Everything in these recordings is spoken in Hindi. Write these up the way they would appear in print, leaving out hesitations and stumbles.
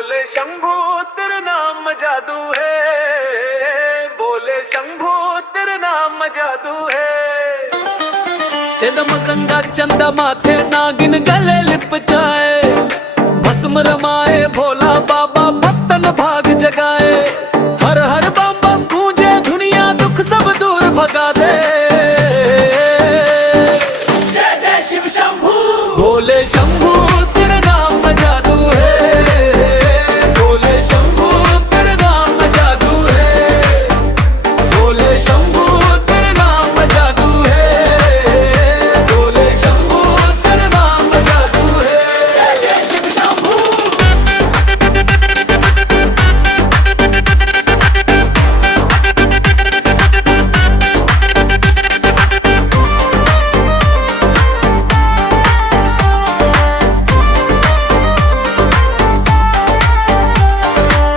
बोले शंभू तेरे नाम जादू है, बोले शंभू तेरे नाम जादू है। तेरा गंगा चंदा माथे नागिन गले लिप जाए, भस्म रमाए भोला बाबा भक्तन भाग जगाए। हर हर बम बम गूंजे दुनिया दुख सब दूर भगा दे। जय जय शिव शंभू, बोले शंभू तेरा नाम जादू है, बोले शंभू तेरा नाम जादू है, बोले शंभू तेरा नाम जादू है, बोले शंभू तेरा नाम जादू है। जय जय शिव शंभू।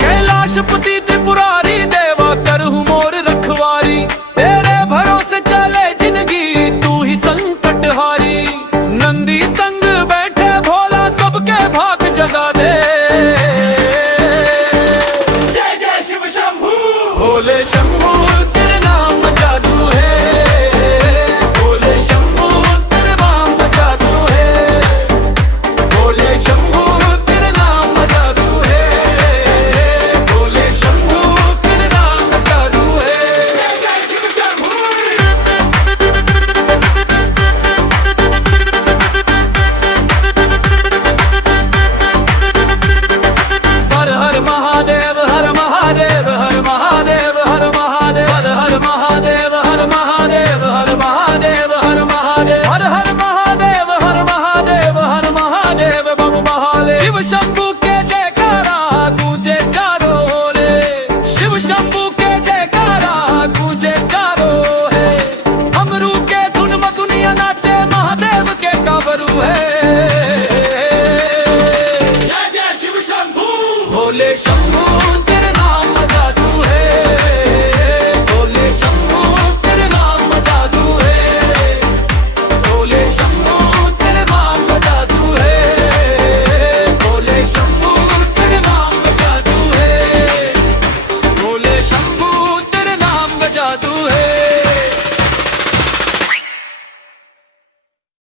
कैलाशपति त्रिपुरारी देवा करहु मोर रखवारी, तेरे भरोसे चले जिंदगी तू ही संकट हारी। नंदी संग बैठे भोला सबके भाग जगा दे।